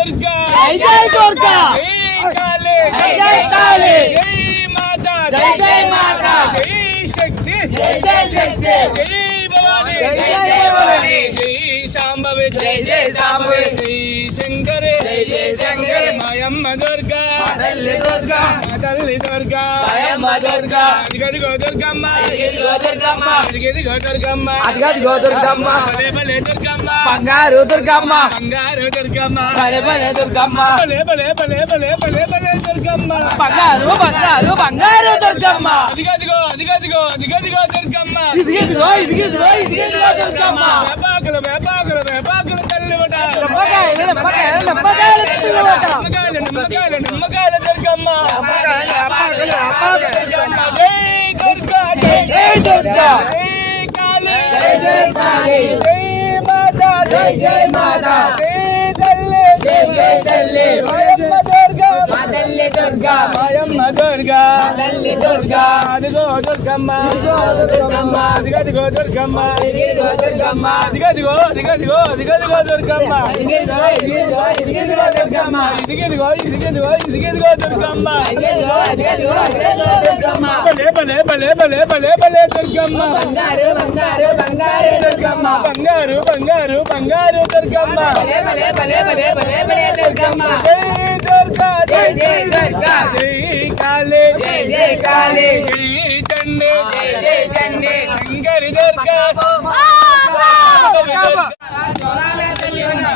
దుర్గా జై దుర్గా జై కాళీ జై కాళీ జై మాతా జై మాతా జై శక్తి జై శక్తి జై భవాని జై భవాని జై శాంభవి జై శాంభవి జై శంకరే జై శంకరే మాయమ్మ దుర్గా తల్లి దుర్గా తల్లి దుర్గా మాయమ్మ దుర్గా అదిగదిగో దుర్గమ్మ ఇదిగో దుర్గమ్మ అదిగదిగో దుర్గమ్మ అదిగో దుర్గమ్మ భలే భలే దుర్గమ్మ బంగారు దుర్గమ్మ బంగారు దుర్గమ్మ భలే భలే దుర్గమ్మ భలే భలే భలే భలే భలే భలే దుర్గమ్మ బంగారు బంగారు బంగారు దుర్గమ్మ అదిగదిగో అదిగదిగో అదిగదిగో దుర్గమ్మ ఇదిగో దుర్గమ్మ వేపాకులు వేపాకులు వేపాకులు తల్లివట నిమ్మకాయలు నిమ్మకాయలు నిమ్మకాయలు తిరుగుట నిమ్మకాయలు నిమ్మకాయలు నిమ్మకాయల దుర్గమ్మ నిమ్మకాయలు దుర్గమ్మ జై దుర్గా జై దుర్గా జై కాళీ జై కాళీ జై మాతా జై మాతా జై తల్లి జై తల్లి మాయమ్మ దుర్గా తల్లి దుర్గా మాయమ్మ దుర్గా తల్లి దుర్గా అదిగో దుర్గమ్మ దుర్గమ్మ అదిగదిగో దుర్గమ్మ ఇదిగో దుర్గమ్మ అదిగదిగో అదిగదిగో అదిగదిగో దుర్గమ్మ ఇదిగో దుర్గమ్మ ఇదిగదిగో ఇదిగదిగో ఇదిగదిగో దుర్గమ్మ ఇదిగో దుర్గమ్మ భలే భలే భలే భలే భలే భలే దుర్గమ్మ బంగారు బంగారు బంగారు దుర్గమ్మ బంగారు బంగారు బంగారు దుర్గమ్మ భలే భలే భలే భలే భలే భలే దుర్గమ్మ జై దుర్గా జై దుర్గా జై కాళీ జై కాళీ జై చండి జై చండి శంకరి దుర్గా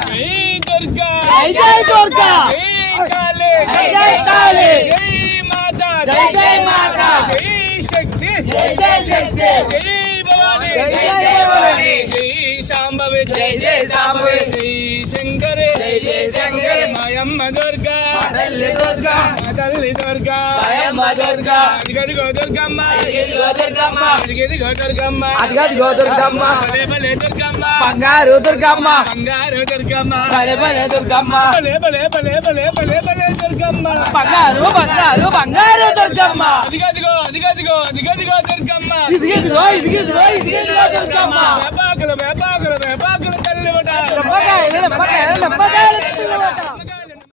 జై దుర్గా జై దుర్గా జై కాళీ జై కాళీ జై మాతా జై మాతా జై శక్తి జై శక్తి జై భవాని జై భవాని జై శాంభవి జై శాంభవి జై శంకరే జై శంకరే మాయమ్మ దుర్గా తల్లి దుర్గా తల్లి దుర్గా మాయమ్మ దుర్గా అదిగదిగో దుర్గమ్మ ఇదిగో దుర్గమ్మ అదిగదిగో దుర్గమ్మ అదిగో దుర్గమ్మ భలే భలే దుర్గమ్మ బంగారు దుర్గమ్మ బంగారు దుర్గమ్మ భలే భలే దుర్గమ్మ భలే భలే భలే భలే భలే భలే దుర్గమ్మ బంగారు బంగారు బంగారు దుర్గమ్మ అదిగదిగో అదిగదిగో అదిగదిగో దుర్గమ్మ ఇదిగో దుర్గమ్మ వేపాకులు వేపాకులు వేపాకులు తల్లివట నిమ్మకాయలు నిమ్మకాయలు నిమ్మకాయలు తిరుగుట